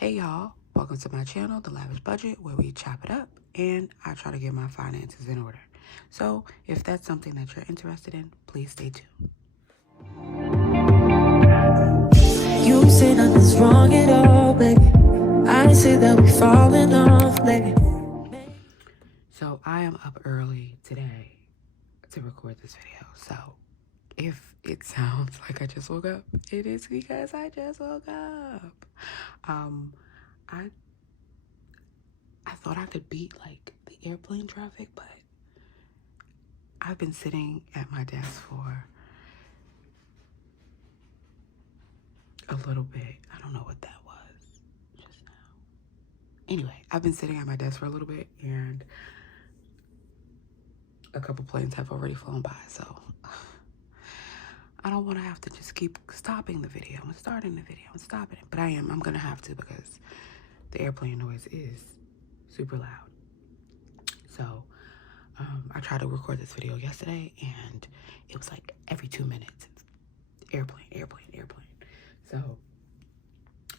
Hey y'all, welcome to my channel, The Lavish Budget, where we chop it up and I try to get my finances in order. So if that's something that you're interested in, please stay tuned. You say nothing's wrong at all, baby. I say that we're falling off, baby. So I am up early today to record this video. So if it sounds like I just woke up, it is because I just woke up. I thought I could beat like the airplane traffic, but I've been sitting at my desk for a little bit. I don't know what that was just now. Anyway, I've been sitting at my desk for a little bit and a couple planes have already flown by, so I don't want to have to just keep stopping the video and starting the video and stopping it. But I'm gonna have to because the airplane noise is super loud. So I tried to record this video yesterday and it was like every 2 minutes, airplane. So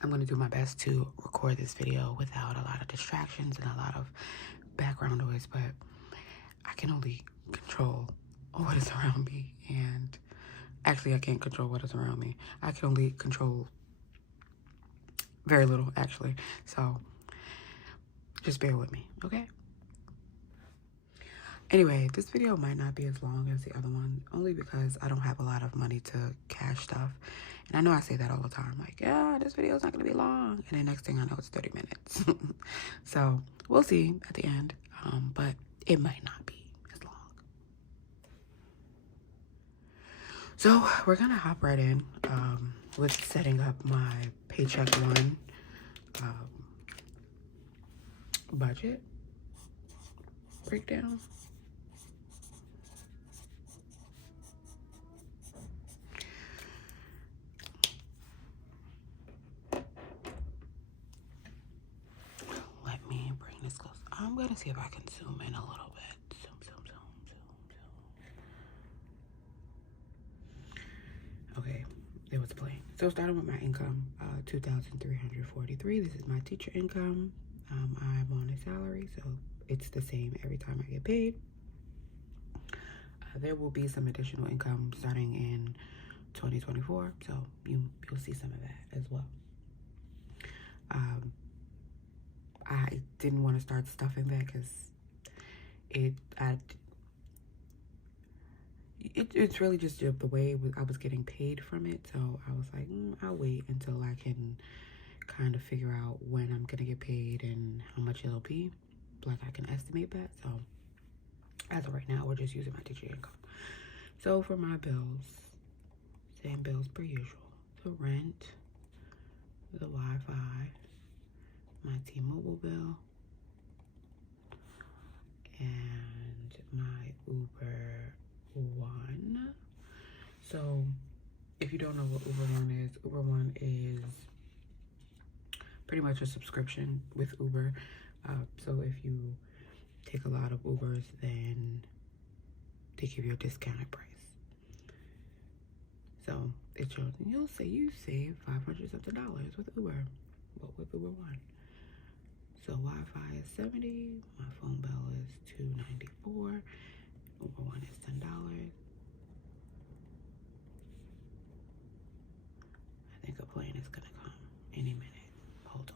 I'm gonna do my best to record this video without a lot of distractions and a lot of background noise, but I can only control what is around me, and actually I can't control what is around me. I can only control very little, actually. So just bear with me, okay? Anyway, this video might not be as long as the other one, only because I don't have a lot of money to cash stuff. And I know I say that all the time, like, yeah, this video is not gonna be long. And then next thing I know, it's 30 minutes. So we'll see at the end, but it might not be as long. So we're gonna hop right in with setting up my Paycheck One budget breakdown. Let me bring this close. I'm gonna see if I can zoom in a little bit. Zoom. Okay, it was playing. So starting with my income, 2,343. This is my teacher income. I'm on a salary, so it's the same every time I get paid. There will be some additional income starting in 2024, so you'll see some of that as well. I didn't want to start stuffing that because it's really just the way I was getting paid from it. So I was like, I'll wait until I can kind of figure out when I'm gonna get paid and how much it'll be. Like I can estimate that. So as of right now, we're just using my teacher income. So for my bills, same bills per usual. The rent, the Wi-Fi, my T-Mobile bill, and my Uber One. So if you don't know what Uber One is pretty much a subscription with Uber. So if you take a lot of Ubers, then they give you a discounted price. So you'll save $500 something with Uber, but with Uber One. So Wi-Fi is $70. My phone bill is $294. Uber One is $10. I think a plane is gonna come any minute. Hold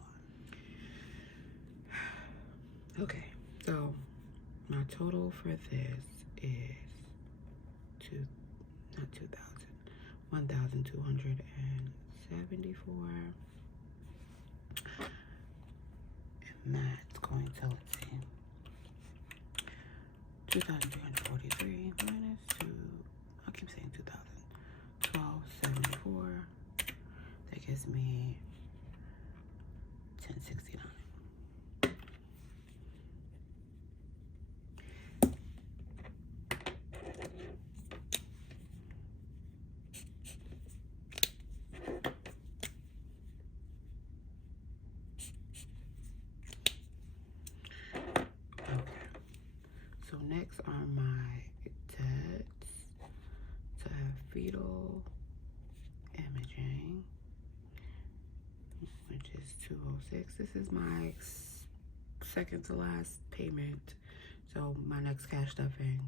on. Okay, so my total for this is 1,274. And that's going to, let's see, 2,343 minus 2, I keep saying 2,000, 1,274, that gives me 1,069. So next are my debts. So I have fetal imaging, which is 206. This is my second to last payment. So my next cash stuffing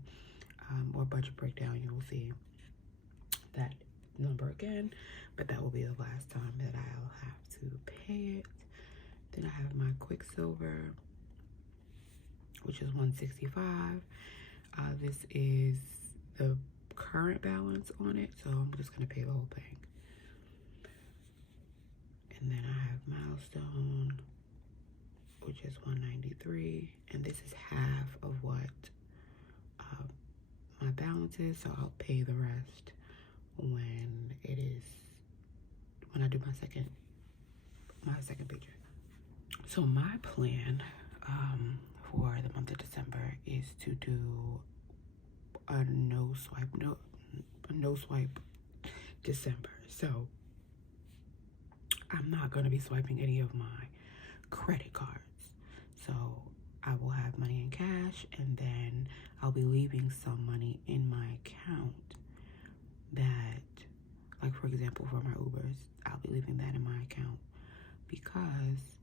or budget breakdown, you will see that number again, but that will be the last time that I'll have to pay it. Then I have my Quicksilver, which is 165. This is the current balance on it, so I'm just gonna pay the whole thing. And then I have Milestone, which is 193, and this is half of what my balance is, so I'll pay the rest when I do my second paycheck. So my plan for the month of December is to do a no swipe December. So I'm not going to be swiping any of my credit cards. So I will have money in cash, and then I'll be leaving some money in my account that, like for example, for my Ubers, I'll be leaving that in my account because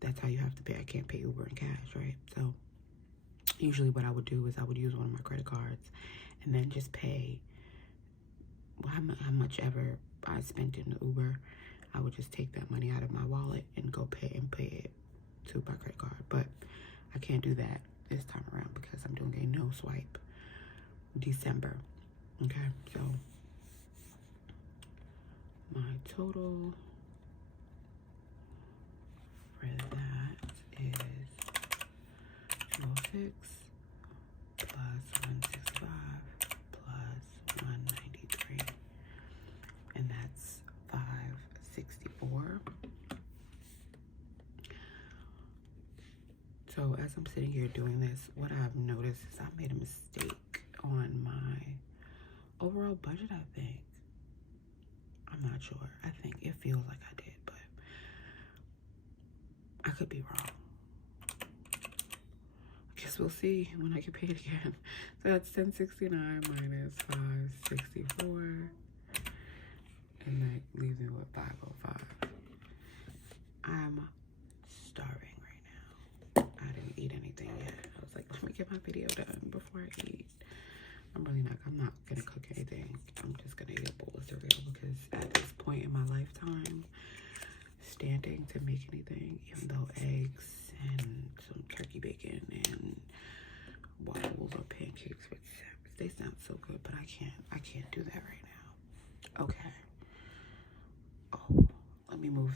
that's how you have to pay. I can't pay Uber in cash, right? So usually what I would do is I would use one of my credit cards and then just pay how much ever I spent in the Uber. I would just take that money out of my wallet and go pay it to my credit card. But I can't do that this time around because I'm doing a no swipe December. Okay, so my total for that is 206 plus 165 plus 193, and that's 564. So as I'm sitting here doing this, what I've noticed is I made a mistake on my overall budget, I think. I'm not sure. I think it feels like I did, but I could be wrong. I guess we'll see when I get paid again. So that's 1069 minus 564. And that leaves me with 505. I'm starving right now. I didn't eat anything yet. I was like, let me get my video done before I eat. I'm not gonna cook anything. I'm just gonna eat a bowl of cereal because at this point in my lifetime, standing to make anything, even though eggs and some turkey bacon and waffles or pancakes with salads, they sound so good, but I can't do that right now. Okay. Oh, let me move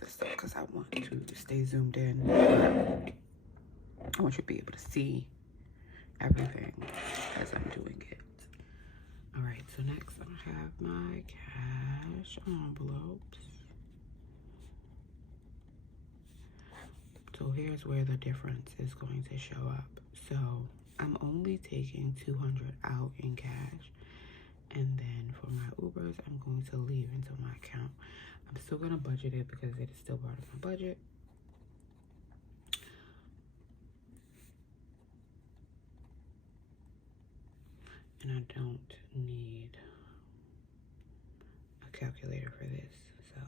this stuff because I want to stay zoomed in. I want you to be able to see everything as I'm doing it. All right, so next I have my cash envelopes. So here's where the difference is going to show up. So I'm only taking $200 out in cash, and then for my Ubers, I'm going to leave into my account. I'm still gonna budget it because it is still part of my budget. And I don't need a calculator for this, so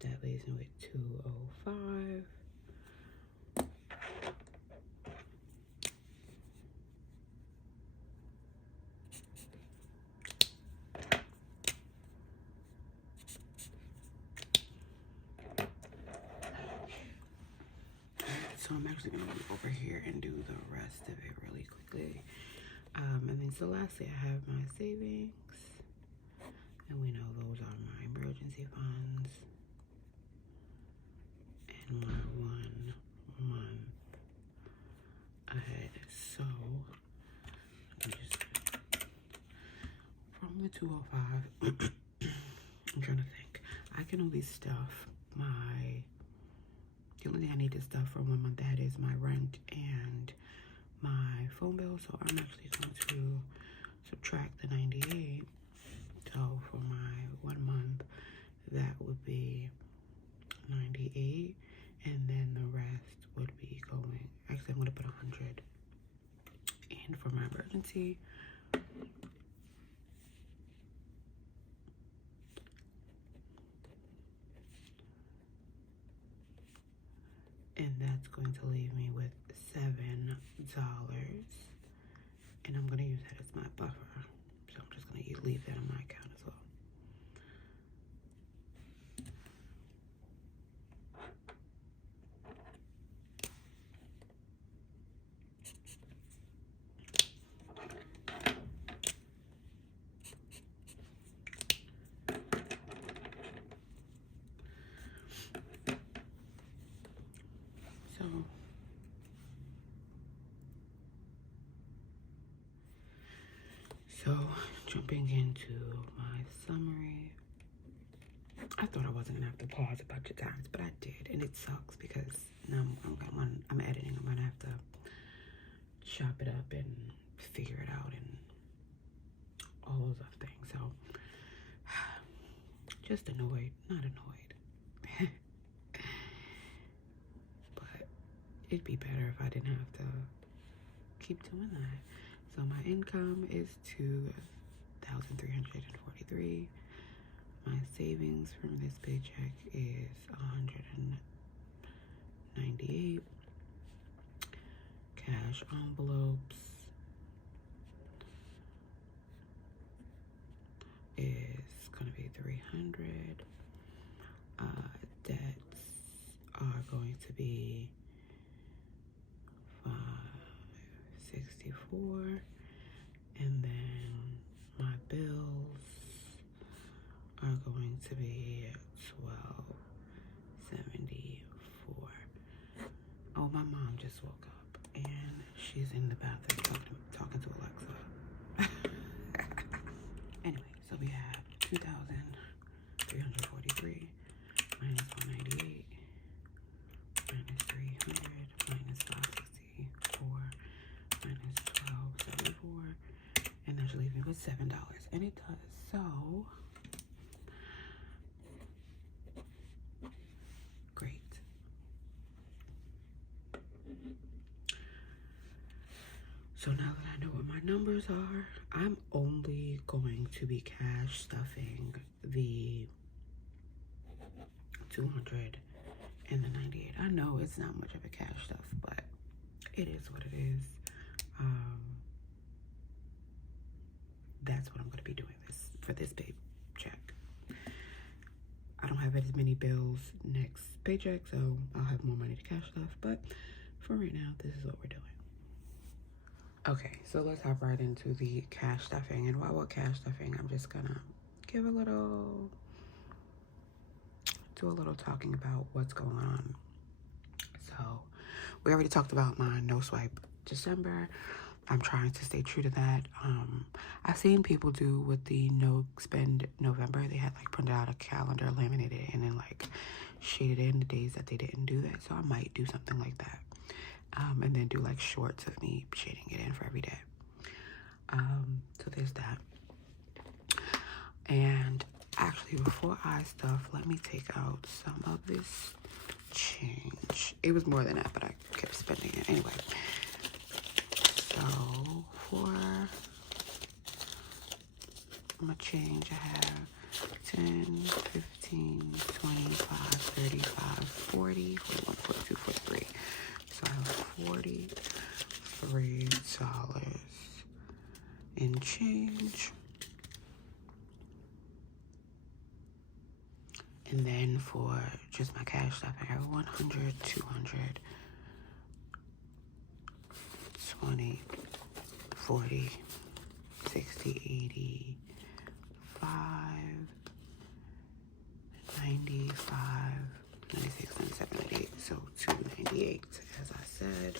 that leaves me with 205. So I'm actually gonna go over here and do the rest of it really quickly. And then so lastly, I have my savings, and we know those are my emergency funds and my 1 month ahead. So let me just, from the 205, I'm trying to think. I can only stuff the only thing I need to stuff for 1 month ahead is my rent and my phone bill. So I'm actually going to subtract the 98. So for my 1 month, that would be 98, and then the rest would be going, actually I'm going to put 100. And for my emergency, And that's going to leave me with $7. And I'm going to use that as my buffer. So I'm just going to leave that on my account as well. So jumping into my summary. I thought I wasn't gonna have to pause a bunch of times, but I did, and it sucks because now I'm editing. I'm gonna have to chop it up and figure it out and all those other things. So just annoyed, not annoyed. But it'd be better if I didn't have to keep doing that. So my income is $2,343. My savings from this paycheck is $198. Cash envelopes is gonna be $300. Debts are going to be $564, and then my bills are going to be $12.74. Oh, my mom just woke up and she's in the bathroom talking to Alexa. Anyway, so we have 2,343 minus 198 minus 300 minus 564 minus 1274, and that should leave me with $7. And it does. So great. So now that I know what my numbers are, I'm only going to be cash stuffing the 200 and the 98. I know it's not much of a cash stuff, but it is what it is. That's what I'm going to be doing for this paycheck. I don't have as many bills next paycheck, so I'll have more money to cash stuff. But for right now, this is what we're doing. Okay, so let's hop right into the cash stuffing. And while we're cash stuffing, I'm just gonna do a little talking about what's going on. So we already talked about my no swipe December. I'm trying to stay true to that. I've seen people do with the no spend November. They had like printed out a calendar, laminated it, and then like shaded in the days that they didn't do that. So I might do something like that. And then do like shorts of me shading it in for every day. So there's that. And actually, before I stuff, let me take out some of this change. It was more than that, but I kept spending it anyway. So for my change, I have 10, 15, 25, 35, 40, 41, 42, 43. So I have $43 in change. And then for just my cash stuff, I have 100, 200, 20, 40, 60, 80, 5, 95, 96, 97, 98. So 298, as I said.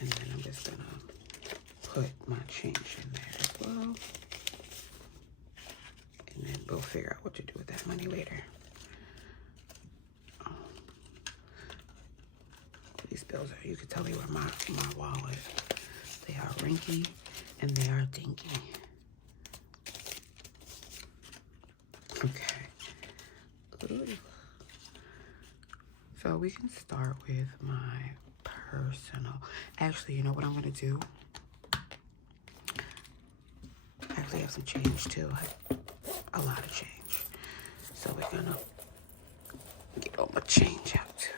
And then I'm just gonna put my change in there as well. And then we'll figure out what to do with that money later. These bills are, you can tell they were my wallet. They are rinky and they are dinky. Okay. Ooh. So we can start with my personal. Actually, you know what I'm gonna do? Actually, actually have some change too. A lot of change. So we're gonna get all my change out too.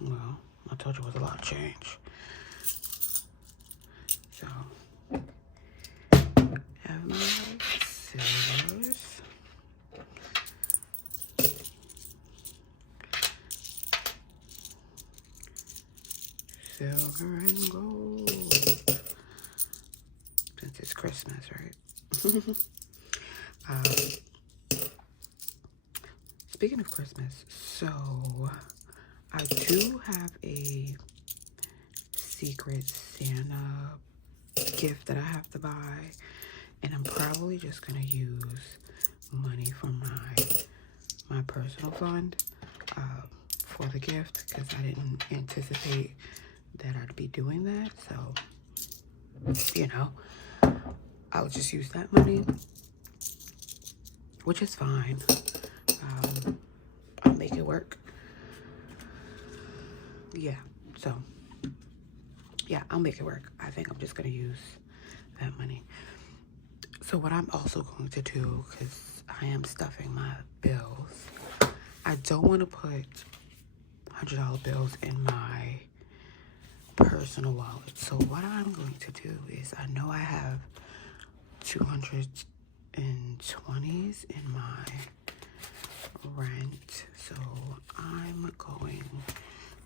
Well, I told you it was a lot of change. So, have my silvers. Silver and gold. Since it's Christmas, right? Speaking of Christmas, so I do have a Secret Santa gift that I have to buy, and I'm probably just gonna use money from my personal fund for the gift, because I didn't anticipate that I'd be doing that. So, you know, I'll just use that money, which is fine. I'll make it work. Yeah, so yeah, I'll make it work. I think I'm just gonna use that money. So what I'm also going to do, because I am stuffing my bills, I don't want to put $100 bills in my personal wallet. So what I'm going to do is, I know I have 220s in my rent, so I'm going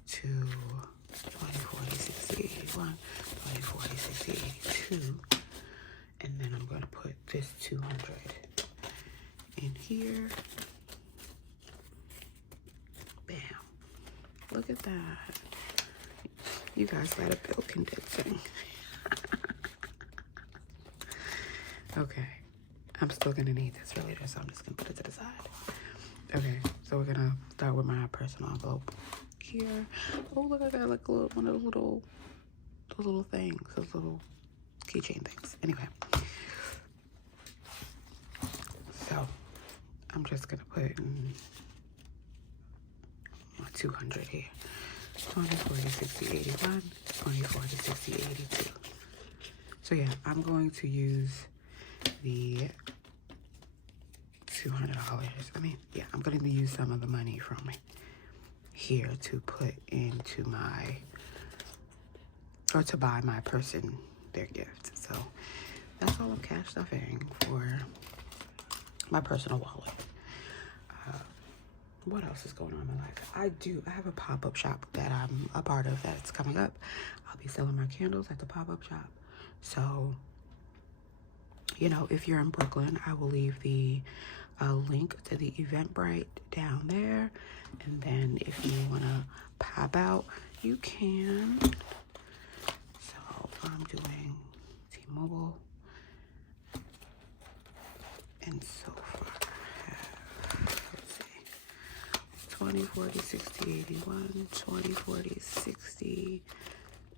to 20, 40, 60, 81, 20, 40, 60, 82, and then I'm going to put this 200 in here. Bam. Look at that. You guys got a bill condensing. Okay. I'm still going to need this for later, so I'm just going to put it to the side. Okay, so we're going to start with my personal envelope here. Oh, look, I got like one of those little things, those little keychain things. Anyway, so I'm just gonna put in my 200 here. 20, 40, 60, 81, 20, 40, 60, 82. So yeah, I'm going to use the $200. I mean, yeah, I'm going to use some of the money from here to put into to buy my person their gift. So that's all I'm cash stuffing for my personal wallet. What else is going on in my life? I have a pop-up shop that I'm a part of that's coming up. I'll be selling my candles at the pop-up shop. So, you know, if you're in Brooklyn, I will leave the link to the Eventbrite down there. And then if you want to pop out, you can. So I'm doing T-Mobile. And so far I have, let's see, 20, 40, 60, 81, 20, 40, 60,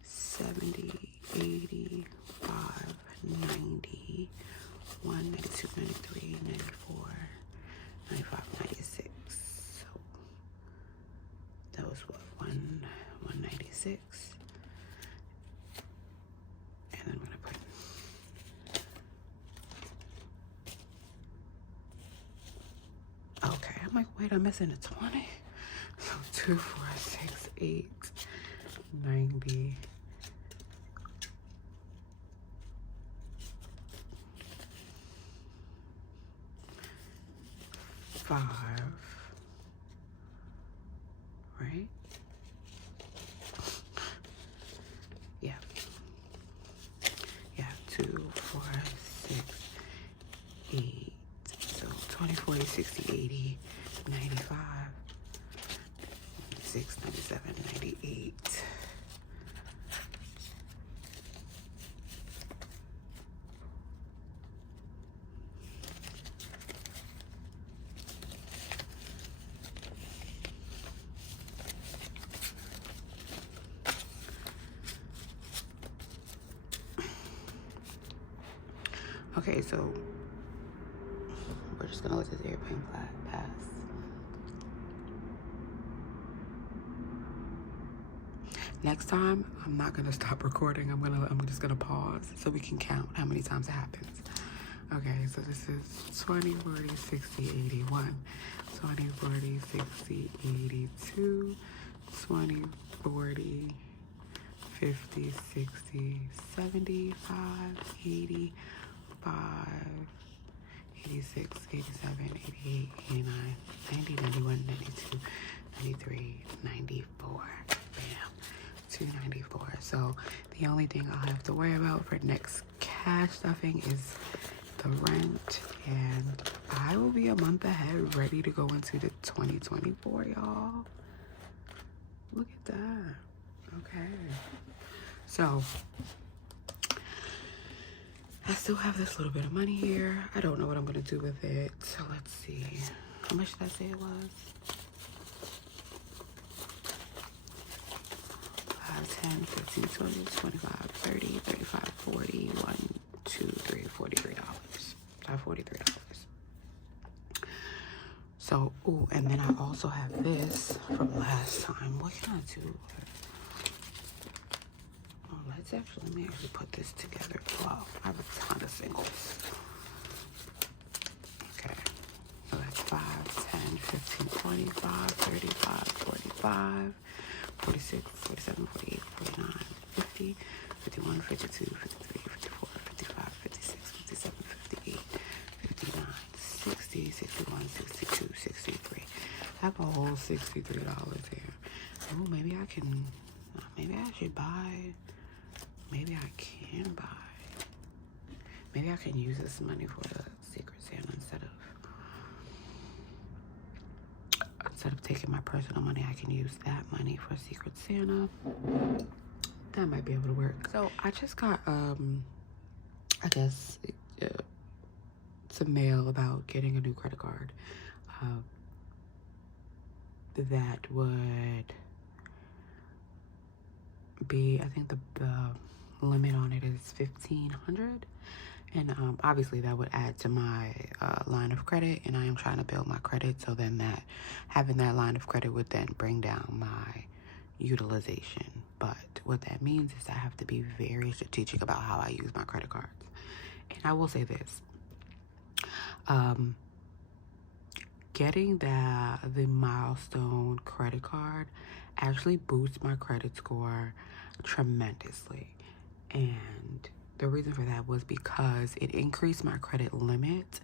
70, 85, 90, 1, 92, 93, 94, 95, 96. So that was what, 196. And then I'm gonna put okay, I'm like, wait, I'm missing a 20. So 2, 4, 6, 8, 90. 5, right? Yeah. Yeah, 2, 4, 6, 8. So 20, 40, 60, 80, 95, 96, 97, 98. Okay, so we're just gonna let this airplane pass. Next time, I'm not gonna stop recording. I'm just gonna pause so we can count how many times it happens. Okay, so this is 20, 40, 60, 81, 20, 40, 60, 82, 20, 40, 50, 60, 75, 85, 86, 87, 88, 89, 90, 91, 92, 93, 94. Bam. 294. So the only thing I'll have to worry about for next cash stuffing is the rent, and I will be a month ahead, ready to go into the 2024, y'all. Look at that. Okay. So I still have this little bit of money here. I don't know what I'm gonna do with it. So let's see. How much did I say it was? 5, 10, 15, 20, 25, 30, 35, 40, 1, 2, 3, $43. $43. So, ooh, and then I also have this from last time. What can I do? Oh, let me actually put this together. Wow, I have a ton of singles. Okay, so that's 5, 10, 15, 25, 35, 45, 46, 47, 48, 49, 50, 51, 52, 53, 54, 55, 56, 57, 58, 59, 60, 61, 62, 63. I have a whole $63 here. Oh, maybe I can, maybe I should buy, maybe I can buy, maybe I can use this money for the Secret Santa instead of taking my personal money. I can use that money for Secret Santa. That might be able to work. So I just got, I guess, some mail about getting a new credit card. That would be, I think the limit on it is $1,500. And obviously that would add to my line of credit, and I am trying to build my credit, so then having that line of credit would then bring down my utilization. But what that means is I have to be very strategic about how I use my credit cards. And I will say this, getting the milestone credit card actually boosts my credit score tremendously. And the reason for that was because it increased my credit limit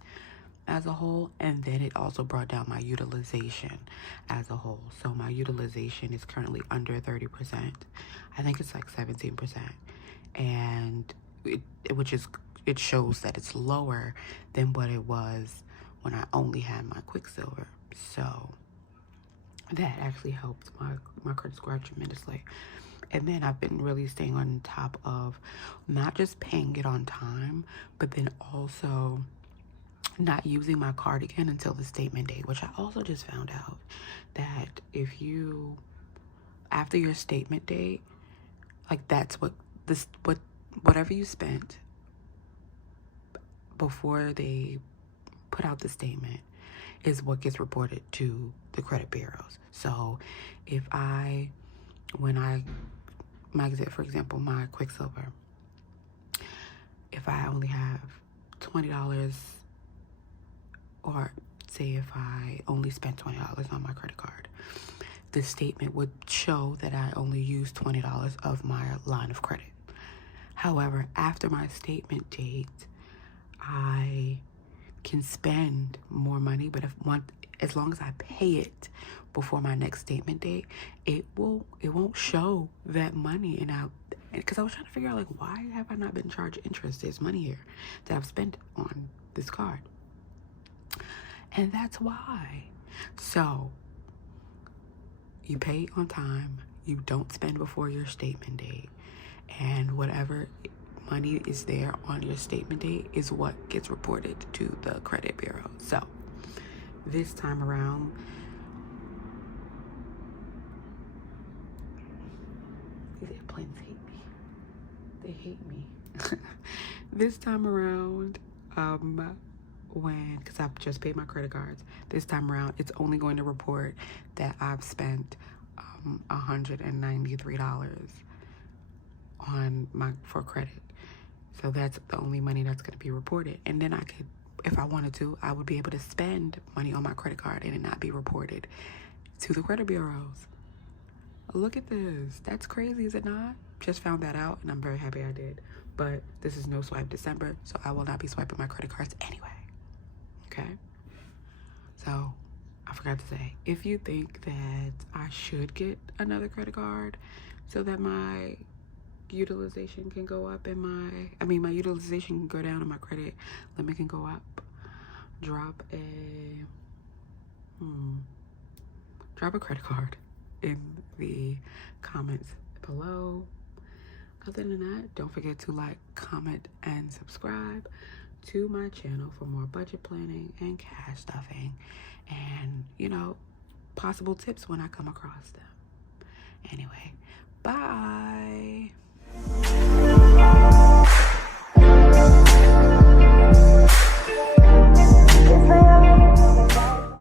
as a whole, and then it also brought down my utilization as a whole. So my utilization is currently under 30%. I think it's like 17%. And it shows that it's lower than what it was when I only had my Quicksilver. So that actually helped my credit score tremendously. And then I've been really staying on top of not just paying it on time, but then also not using my card again until the statement date, which I also just found out that if you, after your statement date, like that's whatever you spent before they put out the statement is what gets reported to the credit bureaus. So if for example, my Quicksilver, if I only have $20, or say if I only spent $20 on my credit card, the statement would show that I only used $20 of my line of credit. However, after my statement date, I can spend more money, but as long as I pay it before my next statement date, it won't show that money. And because I was trying to figure out, like, why have I not been charged interest? There's money here that I've spent on this card, and that's why. So you pay on time, you don't spend before your statement date, and whatever money is there on your statement date is what gets reported to the credit bureau. So this time around, these airplanes hate me. They hate me. This time around, because I've just paid my credit cards, this time around it's only going to report that I've spent $193 for credit. So that's the only money that's going to be reported. And then I could, if I wanted to, I would be able to spend money on my credit card and it not be reported to the credit bureaus. Look at this. That's crazy, is it not? Just found that out and I'm very happy I did. But this is no swipe December, so I will not be swiping my credit cards anyway. Okay? So I forgot to say, if you think that I should get another credit card so that my utilization can go up and my utilization can go down and my credit limit can go up, drop a credit card in the comments below. Other than that, don't forget to like, comment, and subscribe to my channel for more budget planning and cash stuffing and, you know, possible tips when I come across them. Anyway, bye.